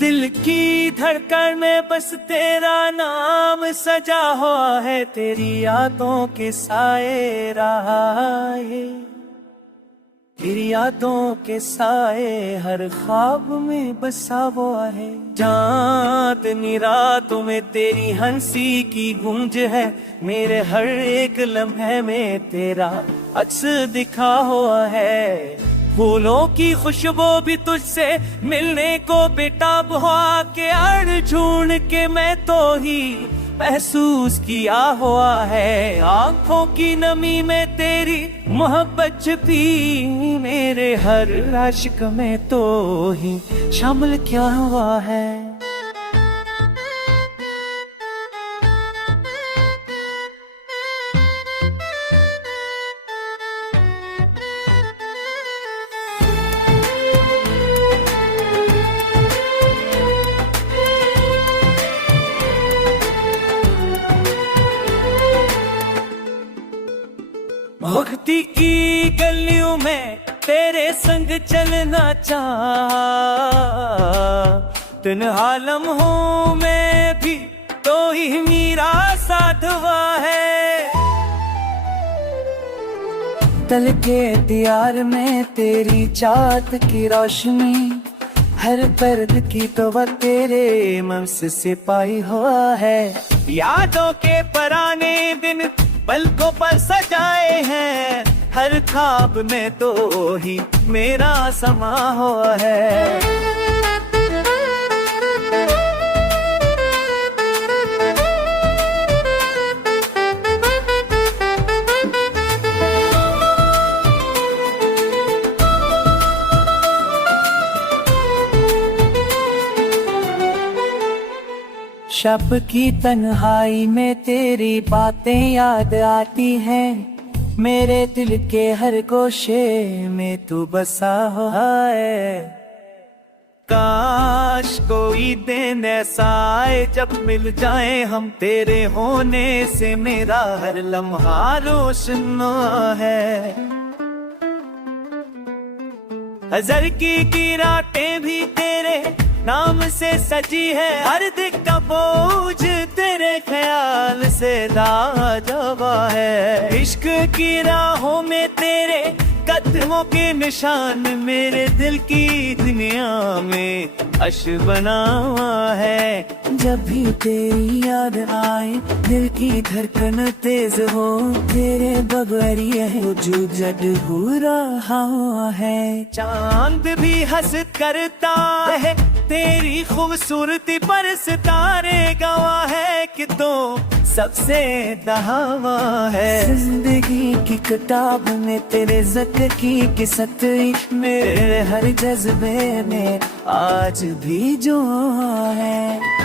दिल की धड़कन में बस तेरा नाम सजा हुआ है, तेरी यादों के साए रहा है, तेरी यादों के साए हर ख्वाब में बसा हुआ है। चांदनी रातों में तेरी हंसी की गूंज है, मेरे हर एक लम्हे में तेरा अक्स दिखा हुआ है। फूलों की खुशबू भी तुझसे मिलने को बेताब हुआ के अड़ ढूंढ के मैं तो ही महसूस किया हुआ है। आंखों की नमी में तेरी मोहब्बत छुपी, मेरे हर आशिक में तो ही शामिल क्या हुआ है। भक्ति की गलियों में तेरे संग चलना चाह, तन्हा लम्हों में भी तो ही मेरा साधवा है। तल के दियार में तेरी चाँद की रोशनी, हर पर्द की तो वह तेरे मम्स से पाई हुआ है। यादों के पुराने दिन पलकों पर सजाए हैं, हर ख्वाब में तो ही मेरा समा हुआ है। शब की तन्हाई में तेरी बातें याद आती हैं, मेरे दिल के हर गोशे में तू बसा हुआ है। काश कोई दिन ऐसा आए जब मिल जाए हम, तेरे होने से मेरा हर लम्हा रोशन है। हज़र की रातें भी तेरे नाम से सजी है, हर दिल का बोझ तेरे ख्याल से लाजवा है। इश्क की राहों में तेरे कदमों के निशान, मेरे दिल की दुनिया में अश बना हुआ है। जब भी तेरी याद आए दिल की धड़कन तेज हो, तेरे बगैर यह वजूद जड हो रहा है। चांद भी हंस करता है तेरी खूबसूरती पर, सितारे गवाह है कि तो सबसे दहावा है। जिंदगी की किताब में तेरे ज़िक्र की किस्सत, मेरे हर जज्बे में आज भी जो है।